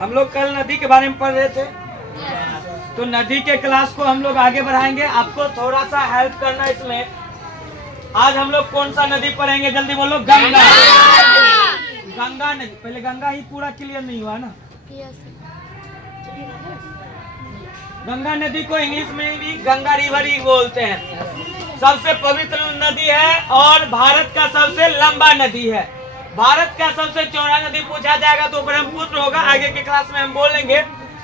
हम लोग कल नदी के बारे में पढ़ रहे थे, तो नदी के क्लास को हम लोग आगे बढ़ाएंगे। आपको थोड़ा सा हेल्प करना इसमें। आज हम लोग कौन सा नदी पढ़ेंगे, जल्दी बोलो। गंगा। गंगा नदी, पहले गंगा ही पूरा क्लियर नहीं हुआ ना। गंगा नदी को इंग्लिश में भी गंगा रिवर ही बोलते हैं। सबसे पवित्र नदी है और भारत का सबसे लंबा नदी है। भारत का सबसे चौड़ा नदी पूछा जाएगा तो ब्रह्मपुत्र होगा। आगे के क्लास में हम बोलेंगे।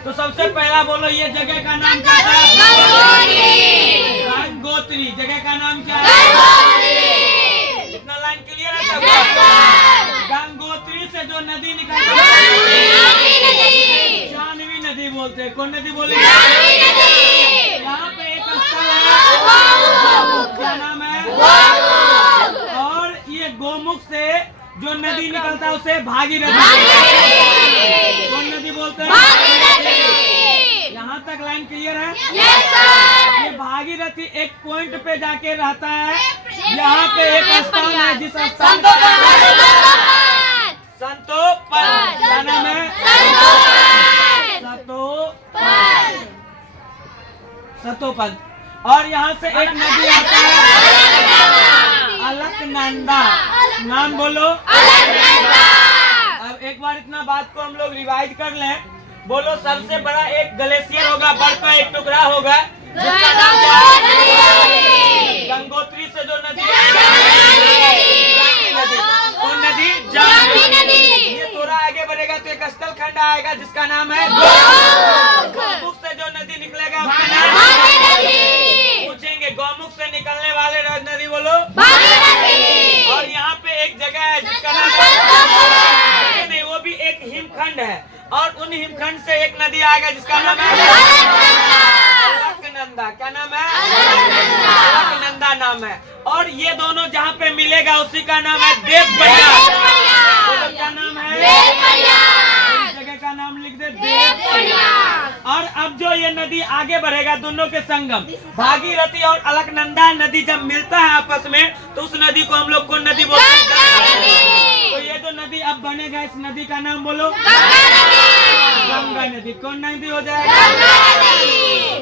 तो सबसे पहला बोलो, ये जगह का नाम क्या है? गंगोत्री। जगह का नाम क्या है? इतना लाइन क्लियर है सबका? गंगोत्री से जो नदी निकलती है जानवी नदी बोलते हैं। कौन नदी बोलेंगे? यहाँ पे एक स्थल है, क्या नाम है? और ये गोमुख से जो नदी निकलता है उसे भागीरथी। कौन नदी बोलते हैं? यहाँ तक लाइन क्लियर है? ये भागीरथी एक पॉइंट पे जाके रहता है। यहाँ पे एक स्थान है जिस स्थान संतोपन। क्या नाम है? सतोपन। और यहाँ से एक नदी आता है अलकनंदा। नाम बोलो। अब एक बार इतना बात को हम लोग रिवाइज कर लें। बोलो, सबसे बड़ा एक ग्लेशियर होगा, बर्फ का एक टुकड़ा होगा जिसका नाम क्या है? गंगोत्री से जो नदी नदी। कौन नदी? जाह्नवी नदी। ये थोड़ा आगे बढ़ेगा तो एक स्थल खंड आएगा जिसका नाम है गौमुख से जो नदी निकलेगा उसका नाम पूछेंगे। गौमुख से निकलने वाले नदी बोलो। और यहाँ पे एक जगह है जिसका नाम नहीं, वो भी एक हिमखंड है। और उन हिमखंड से एक नदी आएगा जिसका नाम है अलकनंदा। क्या नाम है? अलकनंदा नाम है। और ये दोनों जहाँ पे मिलेगा उसी का नाम है देवप्रयाग। क्या नाम है? इस जगह का नाम लिख दे, देवप्रयाग। और अब जो ये नदी आगे बढ़ेगा, दोनों के संगम भागीरथी और अलकनंदा नदी जब मिलता है आपस में, तो उस नदी को हम लोग कौन नदी बोलते हैं? तो ये जो नदी अब बनेगा, इस नदी का नाम बोलो। गंगा नदी। कौन नदी हो जाएगा?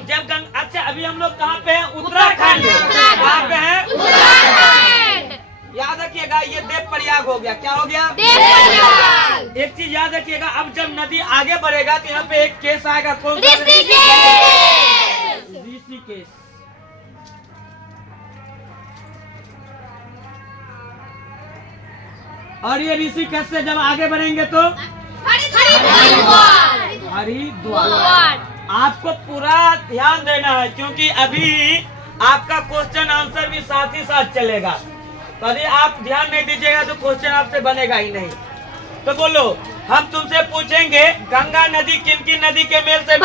जब गंगा। अच्छा, अभी हम लोग कहाँ पे हैं? उत्तराखंड। कहाँ पे हैं? उत्तराखंड। याद रखिएगा, ये देवप्रयाग हो गया। क्या हो गया? देवप्रयाग। एक चीज याद रखिएगा, अब जब नदी आगे बढ़ेगा तो यहाँ पे एक केस आएगा। कौन सा? ऋषिकेश। और ये ऋषिकेश से जब आगे बढ़ेंगे तो हरिद्वार। आपको पूरा ध्यान देना है क्योंकि अभी आपका क्वेश्चन आंसर भी साथ ही साथ चलेगा। तो यदि आप ध्यान नहीं दीजिएगा तो क्वेश्चन आपसे बनेगा ही नहीं। तो बोलो, हम तुमसे पूछेंगे गंगा नदी किन किन नदी के मेल से?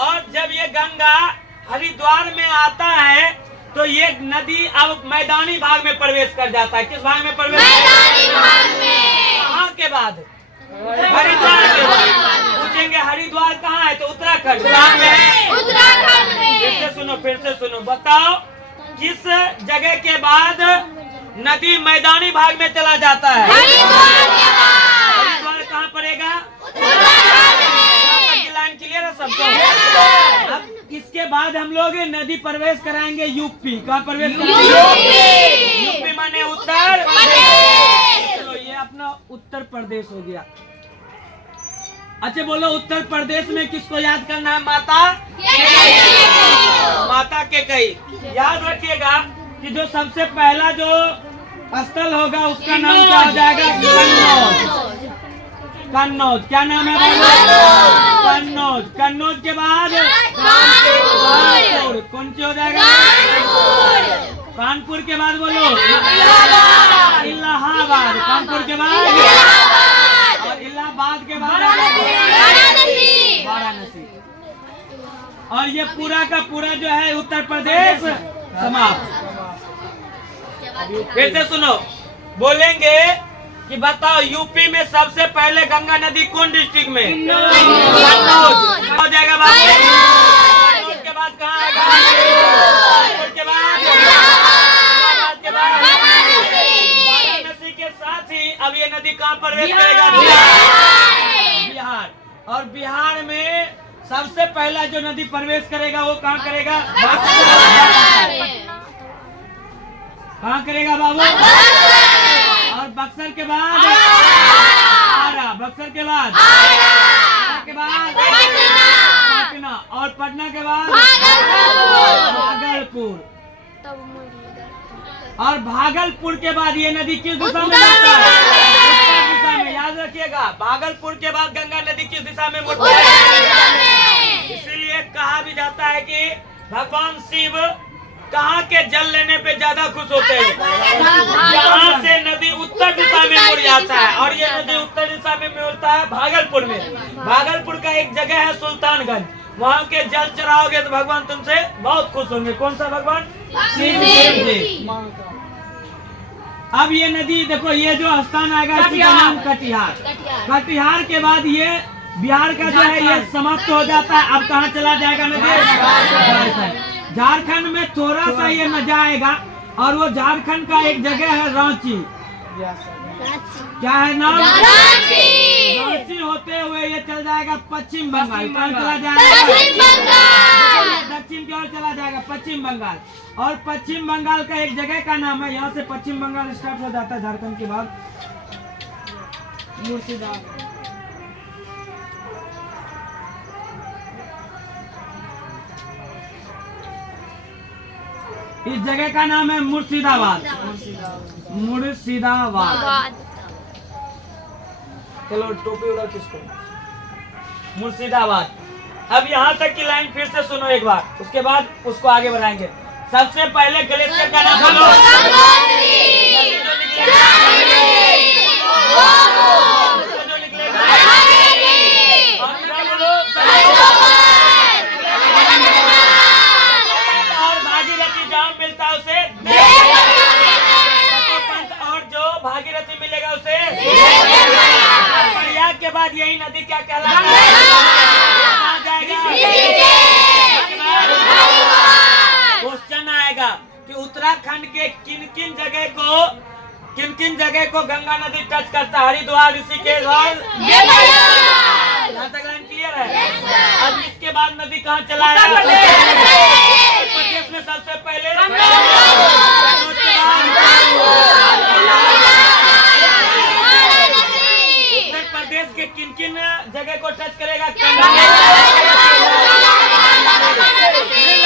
और जब ये गंगा हरिद्वार में आता है तो ये नदी अब मैदानी भाग में प्रवेश कर जाता है। किस भाग में प्रवेश? मैदानी भाग में। कहाँ के बाद? हरिद्वार के बाद। पूछेंगे हरिद्वार कहाँ है तो उत्तराखंड। कहाँ में है? उत्तराखंड में। फिर से सुनो, बताओ किस जगह के बाद नदी मैदानी भाग में चला जाता है? हरिद्वार कहाँ पड़ेगा? लाइन क्लियर है सबको? अब इसके बाद हम लोग नदी प्रवेश कराएंगे यूपी। कहाँ प्रवेश? यूपी माने उत्तर प्रदेश। चलो, ये अपना उत्तर प्रदेश हो गया। अच्छा बोलो, उत्तर प्रदेश में किसको याद करना है? माता माता के कई। याद रखिएगा कि जो सबसे पहला जो स्थल होगा उसका नाम क्या हो जाएगा? कन्नौज। कन्नौज। क्या नाम है? कन्नौज। कन्नौज के बाद कानपुर। कौन सी हो जाएगा? कानपुर के बाद बोलो इलाहाबाद। कानपुर के बाद और इलाहाबाद के बाद वाराणसी। और ये पूरा का पूरा जो है उत्तर प्रदेश समाप्त। फिर से सुनो, बोलेंगे कि बताओ यूपी में सबसे पहले गंगा नदी कौन डिस्ट्रिक्ट में? कन्नौज। हो जाएगा बात। कन्नौज के बाद कहाँ आएगा? के बाद वाराणसी के साथ ही अब ये नदी कहाँ प्रवेश करेगा? बिहार। और बिहार में सबसे पहला जो नदी प्रवेश करेगा वो कहाँ करेगा? कहाँ करेगा बाबू? और बक्सर के बाद आरा, बक्सर के बाद पटना, और पटना के बाद भागलपुर, और भागलपुर के बाद ये नदी किस दिशा में जाता है? उत्तर दिशा में। याद रखिएगा, भागलपुर के बाद गंगा नदी किस दिशा में मुड़ती है? इसीलिए कहा भी जाता है कि भगवान शिव कहाँ के जल लेने पे ज्यादा खुश होते हैं? जहाँ से नदी उत्तर दिशा में मुड़ जाता है। और ये नदी उत्तर दिशा में मुड़ता है भागलपुर में। भागलपुर का एक जगह है सुल्तानगंज, वहाँ के जल चढ़ाओगे तो भगवान तुमसे बहुत खुश होंगे। कौन सा भगवान? शिव जी। अब ये नदी देखो, ये जो स्थान आएगा इसका नाम कटिहार। कटिहार के बाद ये बिहार का जो है ये समाप्त हो जाता है। अब कहाँ चला जाएगा नदी? झारखंड में थोड़ा सा ये न जाएगा, और वो झारखंड का एक जगह है रांची। क्या है नाम? रांची होते हुए ये चल जाएगा पश्चिम बंगाल। कहाँ चला जाएगा? दक्षिण की ओर चला जाएगा पश्चिम बंगाल। और पश्चिम बंगाल का एक जगह का नाम है, यहाँ से पश्चिम बंगाल स्टार्ट हो जाता है झारखंड के बाद मुर्शिदाबाद। इस जगह का नाम है मुर्शिदाबाद। मुर्शिदाबाद। चलो टोपी उड़ा किसको? मुर्शिदाबाद। अब यहाँ तक की लाइन फिर से सुनो एक बार, उसके बाद उसको आगे बढ़ाएंगे। सबसे पहले ग्लेशियर का नाम बोलो। और भागीरथी जहाँ मिलता है उसे और जो भागीरथी मिलेगा उसे। प्रयाग के बाद यही नदी क्या कहलाता है? क्वेश्चन आएगा कि उत्तराखंड के किन किन जगह को गंगा नदी टच करता है? हरिद्वार, ऋषिकेश और यहाँ तक लाइन क्लियर है? अब इसके बाद नदी कहाँ चला है? उत्तर प्रदेश में सबसे पहले, उत्तर प्रदेश के किन जगह को टच करेगा?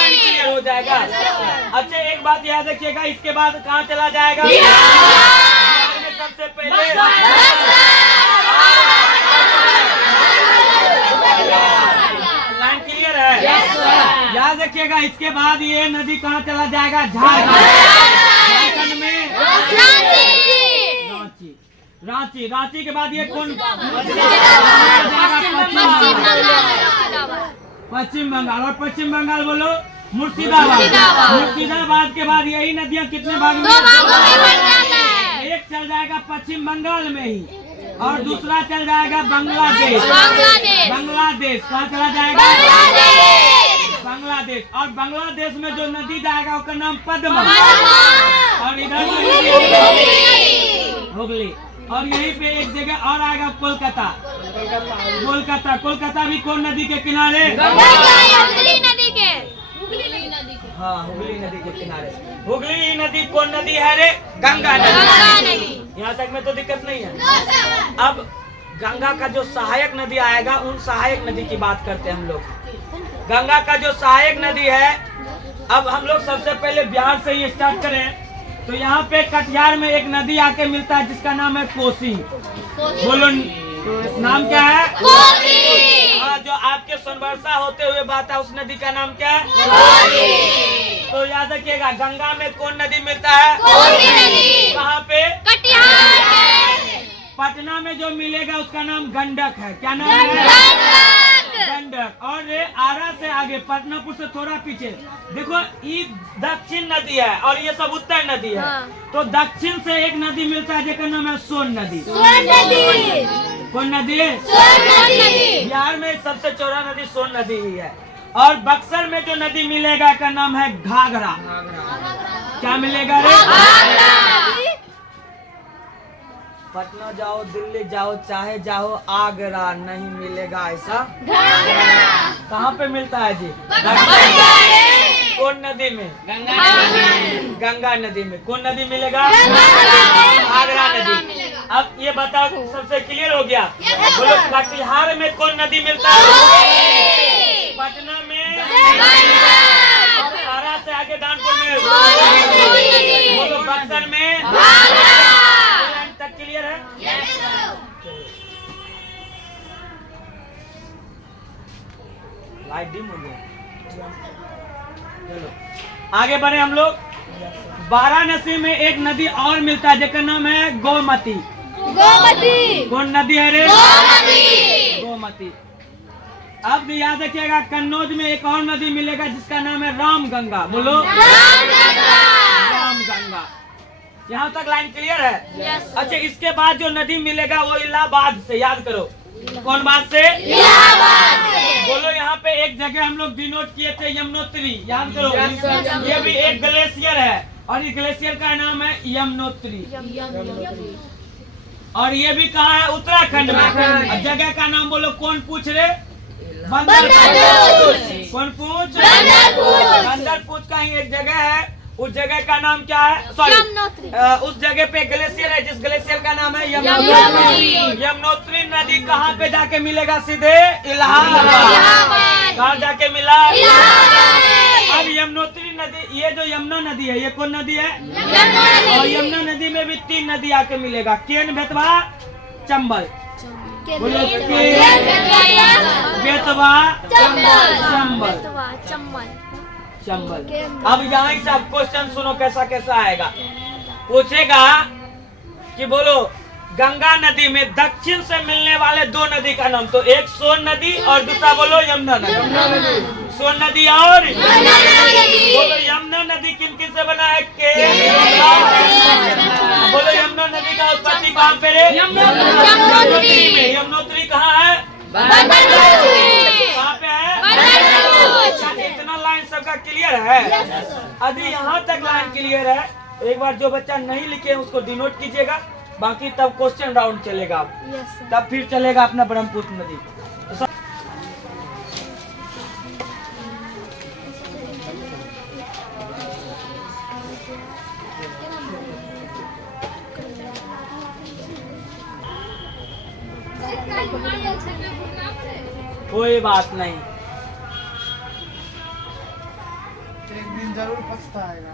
क्लियर हो जाएगा। अच्छा एक बात याद रखिएगा, इसके बाद कहाँ चला जाएगा? बिहार में सबसे पहले लाइन क्लियर है? याद रखिएगा, इसके बाद ये नदी कहाँ चला जाएगा? झारखंड में रांची। रांची के बाद ये कौन? पश्चिम बंगाल। और पश्चिम बंगाल बोलो मुर्शिदाबाद। मुर्शिदाबाद के बाद यही नदियाँ कितने भाग में? एक चल जाएगा पश्चिम बंगाल में ही, और दूसरा चल जाएगा बांग्लादेश। बांग्लादेश कहाँ चला जाएगा? बांग्लादेश। और बांग्लादेश में जो नदी जाएगा उसका नाम पद्मा। और इधर हुगली। और यहीं पे एक जगह और आएगा कोलकाता। कोलकाता भी कौन नदी के किनारे? हुगली नदी के। हाँ, हुगली नदी के किनारे। हुगली नदी कौन नदी है रे? गंगा नदी। यहाँ तक में तो दिक्कत नहीं है। अब गंगा का जो सहायक नदी आएगा, उन सहायक नदी की बात करते हैं हम लोग। गंगा का जो सहायक नदी है, अब हम लोग सबसे पहले बिहार से ही स्टार्ट करें तो यहाँ पे कटिहार में एक नदी आके मिलता है जिसका नाम है कोसी। बोलो नाम क्या है? कोसी। हाँ, जो आपके सोनबरसा होते हुए बहता है उस नदी का नाम क्या है? कोसी। तो याद रखिएगा, गंगा में कौन नदी मिलता है? कोसी नदी। कहाँ पे? कटिहार। पटना में जो मिलेगा उसका नाम गंडक है। क्या नाम है? गंडक। और ये आरा से आगे पटनापुर से थोड़ा पीछे देखो, ये दक्षिण नदी है और ये सब उत्तर नदी है। तो दक्षिण से एक नदी मिलता है जिसका नाम है सोन नदी। कौन नदी? बिहार में सबसे चौड़ा नदी सोन नदी ही है। और बक्सर में जो नदी मिलेगा का नाम है घाघरा। क्या मिलेगा रे? पटना जाओ, दिल्ली जाओ, चाहे जाओ आगरा, नहीं मिलेगा ऐसा। कहाँ पे मिलता है जी? कौन नदी में? गंगा नदी में। कौन नदी मिलेगा? आगरा नदी। अब ये बताओ, सबसे क्लियर हो गया? बोलो कटिहार में कौन नदी मिलता है? पटना में, आरा से आगे दानपुर में, बोलो बक्सर में, तक क्लियर है? लाइट डिम हो गया। चलो आगे बढ़े हम लोग। वाराणसी में एक नदी और मिलता है जिसका नाम है गोमती। कौन नदी है रे? गोमती। अब याद रखिएगा, कन्नौज में एक और नदी मिलेगा जिसका नाम है रामगंगा। बोलो रामगंगा। यहाँ तक लाइन क्लियर है? अच्छा, इसके बाद जो नदी मिलेगा वो इलाहाबाद से, याद करो। कौन बात से? बोलो यहाँ पे एक जगह हम लोग डिनोट किए थे, यमुनोत्री, याद करो। ये भी एक ग्लेशियर है और इस ग्लेशियर का नाम है यमुनोत्री। और ये भी कहाँ है? उत्तराखंड में। जगह का नाम बोलो। कौन पूछ रहे? बंदरपूछ। कौन पूछ? बंदरपूछ का ही एक जगह है। उस जगह का नाम क्या है? सॉरी, उस जगह पे ग्लेशियर है जिस ग्लेशियर का नाम है यमुनोत्री। यमुनोत्री नदी कहाँ पे जाके मिलेगा? सीधे इलाहाबाद। कहाँ जाके मिला? अब यमुनोत्री नदी, ये जो यमुना नदी है, ये कौन नदी है? और यमुना नदी में भी 3 नदी आके मिलेगा, केन, बेतवा, चंबल। बोलो बेतवा, चंबल। अब यहाँ से आप क्वेश्चन सुनो, कैसा कैसा आएगा। पूछेगा कि बोलो गंगा नदी में दक्षिण से मिलने वाले 2 नदी का नाम। तो एक सोन नदी और दूसरा बोलो यमुना नदी। सोन नदी और बोलो यमुना नदी किन किन से बना है? बोलो यमुना नदी का उत्पत्ति कहाँ पे रे? यमुनोत्री में। यमुनोत्री कहाँ है? कहाँ पे है? इतना लाइन सबका क्लियर है? अभी यहाँ तक लाइन क्लियर है। एक बार जो बच्चा नहीं लिखे उसको डिनोट कीजिएगा, बाकी तब क्वेश्चन राउंड चलेगा। तब फिर चलेगा अपना ब्रह्मपुत्र नदी। कोई बात नहीं, एक दिन जरूर पछताएगा।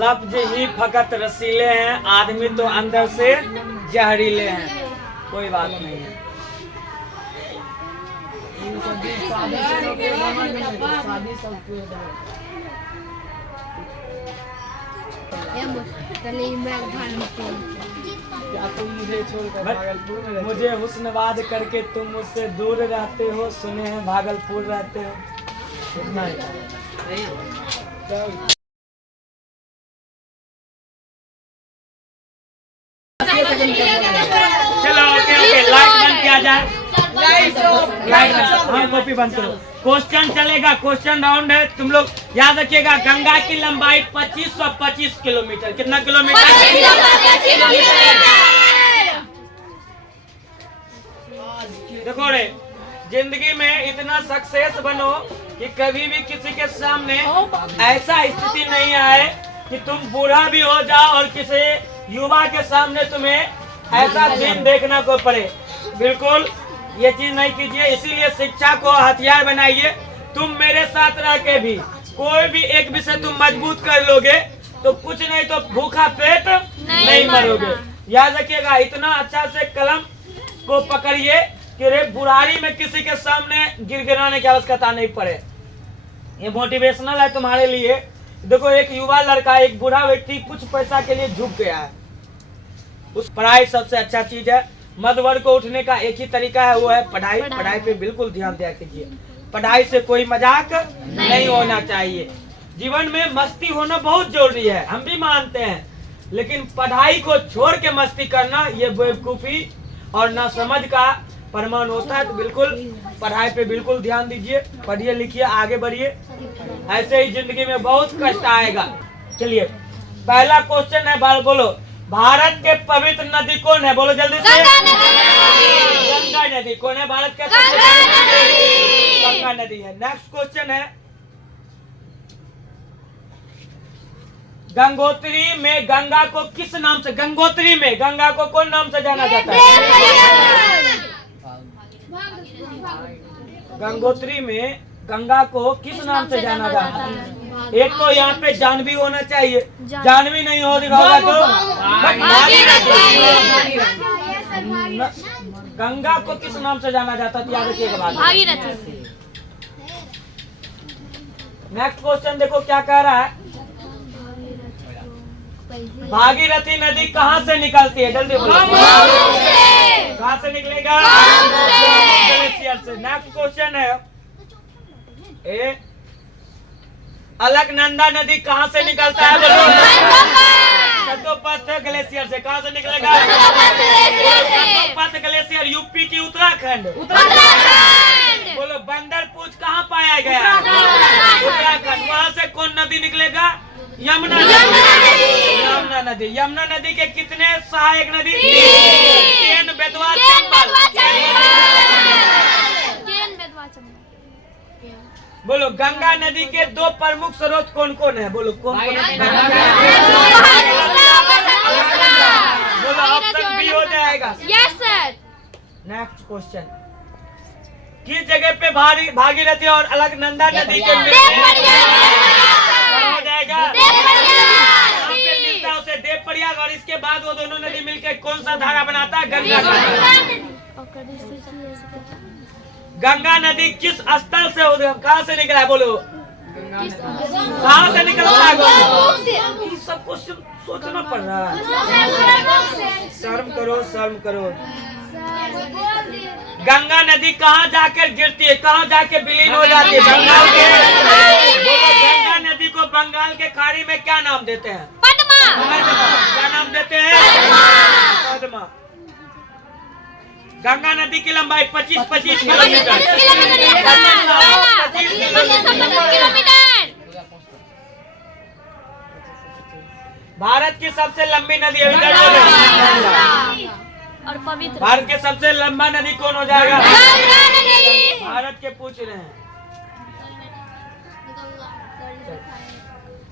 लफ्ज ही फकत रसीले हैं, आदमी तो अंदर से जहरीले हैं। कोई बात नहीं है। क्या तुम मुझे छोड़कर भागलपुर में रहते हो? मुझे हुस्नवाद करके तुम मुझसे दूर रहते हो, सुने हैं भागलपुर रहते हो। इतना ही। चलो ओके ओके, लाइट बंद किया जाए। लाइट हाँ, कॉपी बंद करो। क्वेश्चन चलेगा, क्वेश्चन राउंड है। तुम लोग याद रखिएगा, गंगा की लंबाई 2525 किलोमीटर। कितना किलोमीटर? देखो रे, जिंदगी में इतना सक्सेस बनो कि कभी भी किसी के सामने ऐसा स्थिति नहीं आए कि तुम बूढ़ा भी हो जाओ और किसी युवा के सामने तुम्हें ऐसा दिन देखना को पड़े। बिल्कुल ये चीज नहीं कीजिए। इसीलिए शिक्षा को हथियार बनाइए। तुम मेरे साथ रह के भी कोई भी एक विषय तुम मजबूत कर लोगे तो कुछ नहीं तो भूखा पेट नहीं मरोगे। याद रखिएगा, इतना अच्छा से कलम को पकड़िए कि रे बुढ़ारी में किसी के सामने गिड़गिड़ाने की आवश्यकता नहीं पड़े। ये मोटिवेशनल है तुम्हारे लिए। देखो, एक युवा लड़का, एक बूढ़ा व्यक्ति कुछ पैसा के लिए झुक गया है। उस पढ़ाई सबसे अच्छा चीज है। मध्य वर्ग को उठने का एक ही तरीका है, वो है पढ़ाई। पढ़ाई पे बिल्कुल ध्यान दिया कीजिए। पढ़ाई से कोई मजाक नहीं होना चाहिए। जीवन में मस्ती होना बहुत जरूरी है, हम भी मानते हैं, लेकिन पढ़ाई को छोड़ के मस्ती करना ये बेवकूफी और नासमझ का प्रमाण होता है। तो बिल्कुल पढ़ाई पे बिल्कुल ध्यान दीजिए, पढ़िए लिखिए, आगे बढ़िए। ऐसे ही जिंदगी में बहुत कष्ट आएगा। चलिए पहला क्वेश्चन है, बोलो भारत के पवित्र नदी कौन है? बोलो जल्दी से। गंगा नदी। कौन है भारत का सबसे पवित्र नदी? गंगा नदी है। नेक्स्ट क्वेश्चन है, गंगोत्री में गंगा को किस नाम से, गंगोत्री में गंगा को कौन नाम से जाना जाता है? गंगोत्री में गंगा को किस नाम से जाना जाता है? एक तो यहाँ पे जानवी होना चाहिए, जानवी नहीं हो होगा तो गंगा को किस नाम से जाना जाता है? याद रखिएगा बात। भागीरथी। नेक्स्ट क्वेश्चन देखो क्या कह रहा है, भागीरथी नदी कहाँ से निकलती है? जल्दी बोलो। कहाँ से निकलेगा? ग्लेशियर से। नेक्स्ट क्वेश्चन है, अलकनंदा नदी कहाँ से निकलता है? बोलो। सतोपथ ग्लेशियर से। कहाँ से निकलेगा? सतोपथ ग्लेशियर यूपी की उत्तराखंड। बोलो बंदर पूछ कहाँ पाया गया? उत्तराखंड। वहाँ से कौन नदी निकलेगा? यमुना नदी। यमुना नदी। यमुना नदी के कितने सहायक नदी? केन, बेतवा, चंबल। बोलो गंगा नदी के दो प्रमुख स्रोत कौन कौन है? बोलो कौन कौन है? बोलो ऑप्शन बी हो जाएगा। Yes sir. नेक्स्ट क्वेश्चन, किस जगह पे भागीरथी और अलकनंदा नदी के हो जाएगा? मिलता उसे देवप्रयाग, और इसके बाद वो दोनों नदी मिलकर कौन सा धारा बनाता है? गंगा। गंगा नदी किस स्थल से उद्गम, कहाँ से निकला है? बोलो कहाँ से निकला है? सब कुछ सोचना पड़ रहा है। शर्म करो, शर्म करो। गंगा नदी कहाँ जाकर गिरती है, कहाँ जाके विलीन हो जाती है? बंगाल के। गंगा नदी को बंगाल के खाड़ी में क्या नाम देते हैं? पद्मा। क्या नाम देते हैं? पद्मा। गंगा नदी की लंबाई 25 किलोमीटर। भारत की सबसे लंबी नदी है और पवित्र। भारत के सबसे लंबा नदी कौन हो जाएगा? भारत के पूछ रहे हैं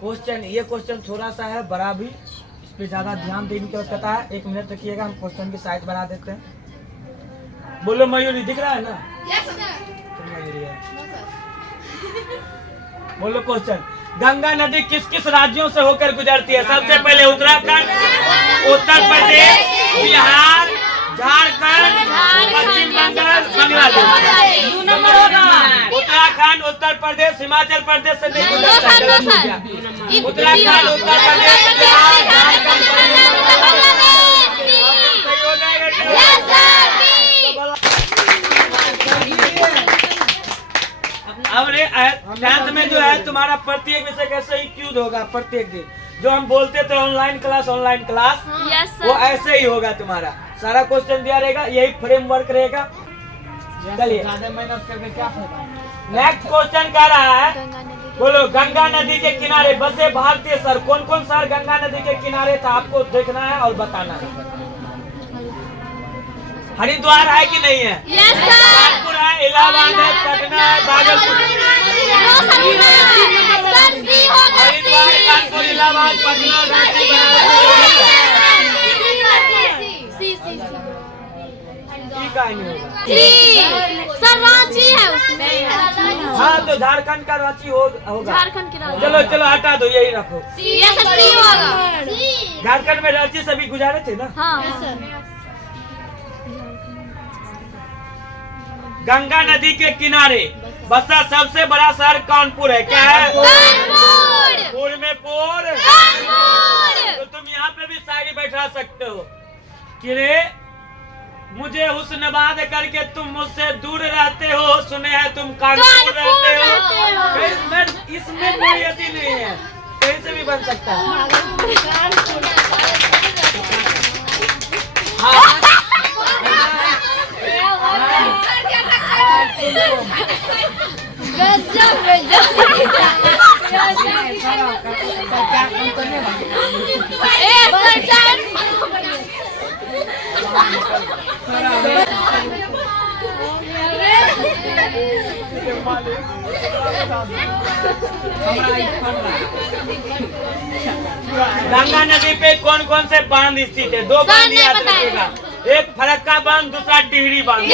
क्वेश्चन। ये क्वेश्चन थोड़ा सा है बड़ा भी, इस पे ज्यादा ध्यान देने की आवश्यकता है। 1 मिनट रखिएगा, हम क्वेश्चन की साइज बढ़ा देते हैं। बोलो मयूरी, दिख रहा है ना? मयूरी है। बोलो क्वेश्चन, गंगा नदी किस किस राज्यों से होकर गुजरती है? सबसे पहले उत्तराखंड, उत्तर प्रदेश, बिहार, झारखंड, पश्चिम बंगाल, बांग्लादेश। उत्तराखंड, उत्तर प्रदेश, हिमाचल प्रदेश से नहीं गुजरता है। उत्तराखंड, उत्तर प्रदेश, बिहार, झारखंड, सही हो जाएगा। अब रे 10th में जो है तुम्हारा प्रत्येक विषय कैसे ही क्यूज होगा, प्रत्येक दिन जो हम बोलते थे ऑनलाइन क्लास वो ऐसे ही होगा। तुम्हारा सारा क्वेश्चन दिया रहेगा, यही फ्रेमवर्क रहेगा। चलिए ज्यादा मेहनत करके क्या फायदा? नेक्स्ट क्वेश्चन कह रहा है, बोलो गंगा नदी के किनारे बसे भारतीय शहर। कौन कौन शहर गंगा नदी के किनारे था आपको देखना है और बताना है। हरिद्वार है कि नहीं है? कानपुर है, इलाहाबाद है, पटना है, भागलपुर। हरिद्वार, कानपुर, इलाहाबाद, पटना, रांची, सर रांची है उसमें। हाँ तो झारखंड का रांची होगा। झारखंड की रांची। चलो चलो हटा दो, यही रखो। होगा। झारखंड में रांची सभी गुजारे थे ना? हाँ। गंगा नदी के किनारे बसा सबसे बड़ा शहर कानपुर है। क्या है? पुर में पुर। तो तुम यहाँ पे भी शायरी बैठा सकते हो कि रे मुझे हुस्नबाद करके तुम मुझसे दूर रहते हो, सुने हैं तुम कानपुर रहते हो। इसमें कोई यति नहीं है, कहीं से भी बन सकता है। गजब गजब। गंगा नदी पे कौन कौन से बांध स्थित है? दो बांध नहीं याद पता है। रखिएगा, एक फरक्का बांध, दूसरा टिहरी बांध।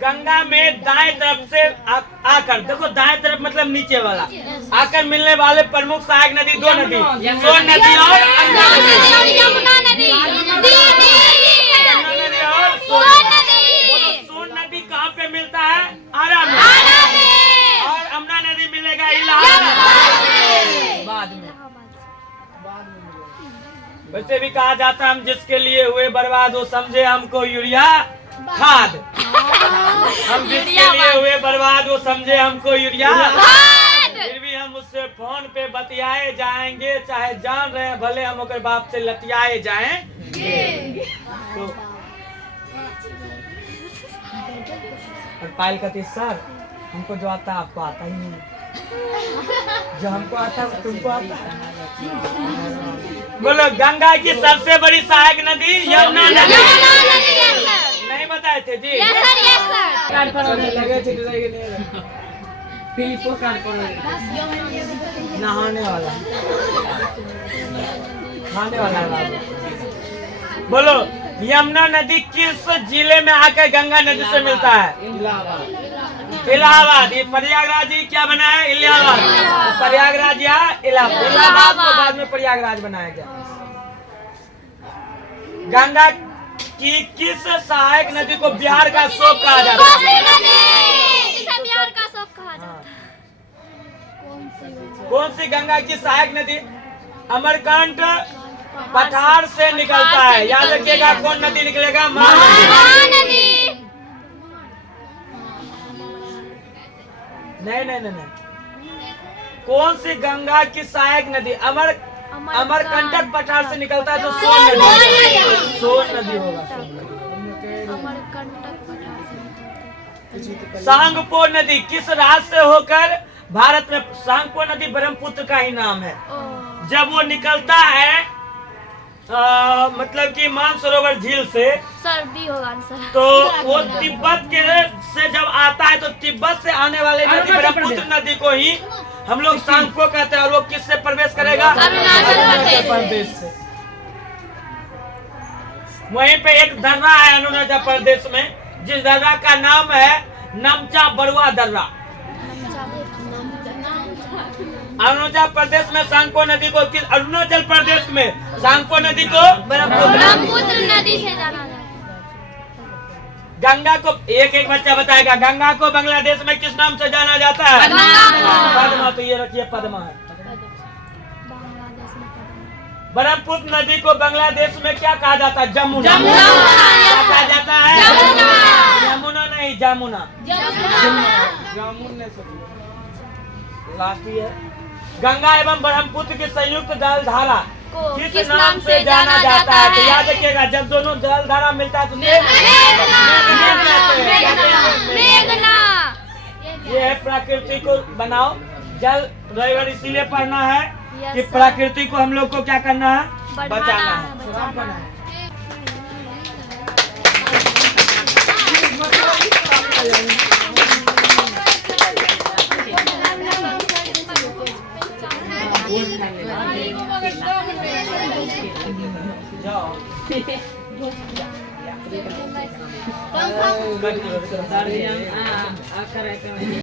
गंगा में दाएं तरफ से आकर, देखो दाएं तरफ मतलब नीचे वाला, आकर मिलने वाले प्रमुख सहायक नदी दो नदी, सोन नदी और यमुना नदी। यमुना नदी यमुना नदी और सोन नदी। सोन नदी कहाँ पे मिलता है? आरा में। आरा में। और यमुना नदी मिलेगा इलाहाबाद बाद में। वैसे भी कहा जाता है हम जिसके लिए हुए बर्बाद वो समझे हमको यूरिया खाद। हम जिसके लिए हुए बर्बाद वो समझे हमको यूरिया खाद। फिर भी हम उससे फोन पे बतियाए जाएंगे, चाहे जान रहे हैं भले हम ओकर बाप से लतियाए जाएंगे। तो और पायल कहती सर हमको जो आता है आपको आता ही नहीं, जो हमको आता है तुमको आता है। बोलो गंगा की सबसे बड़ी सहायक नदी यमुना नदी। यमुना नदी है सर। नहीं बताए थे जी? Yes sir, yes sir. लगे थे जाएंगे नहीं फिलिपो कार्ड पर नहाने वाला, खाने वाला है। बोलो यमुना नदी किस जिले में आकर गंगा नदी से मिलता है? इलाहाबाद। ये प्रयागराज ही क्या बना है? इलाहाबाद। तो प्रयागराज या इलाहाबाद, इलाहाबाद को बाद में प्रयागराज बनाया गया। गंगा की किस सहायक नदी को बिहार का शोक कहा जाता है? कोसी नदी, जिसे बिहार का शोक कहा जाता है। कौन सी गंगा की सहायक नदी? अमरकंट पठार से निकलता है, याद रखिएगा। कौन नदी निकलेगा? महानदी। नहीं। कौन सी गंगा की सहायक नदी? अमरकंटक पठार से निकलता है तो सोन नदी। सोन नदी होगा। सांगपो नदी किस राज्य से होकर भारत में? सांगपो नदी ब्रह्मपुत्र का ही नाम है। जब वो निकलता है मतलब कि मानसरोवर झील से, सर बी होगा आंसर। तो वो तिब्बत के से जब आता है तो तिब्बत से आने वाले नदी ब्रह्मपुत्र नदी को ही हम लोग सांगपो कहते हैं। और वो किससे प्रवेश करेगा? अरुणाचल प्रदेश से। वहीं पे एक दर्रा है अरुणाचल प्रदेश में, जिस दर्रा का नाम है नमचा बरुआ दर्रा। अरुणाचल प्रदेश में सांगपो नदी को अरुणाचल प्रदेश में सांगपो नदी को ब्रह्मपुत्र नदी से जाना जाता है। गंगा को एक बच्चा बताएगा। गंगा को बांग्लादेश में किस नाम से जाना जाता है? पद्मा। तो ये रखिए पद्मा है। ब्रह्मपुत्र नदी को बांग्लादेश में क्या कहा जाता है? जमुना। क्या कहा जाता है? यमुना नहीं, जमुना। जामुन ने लाठी है। गंगा एवं ब्रह्मपुत्र की संयुक्त जलधारा किस किस नाम से जाना जाता है? तो याद रखिएगा जब दोनों जलधारा मिलता है तो मेघना। ये है प्रकृति को बनाओ। जल रविवार इसीलिए पढ़ना है कि प्रकृति को हम लोग को क्या करना है? बचाना है। जाओ।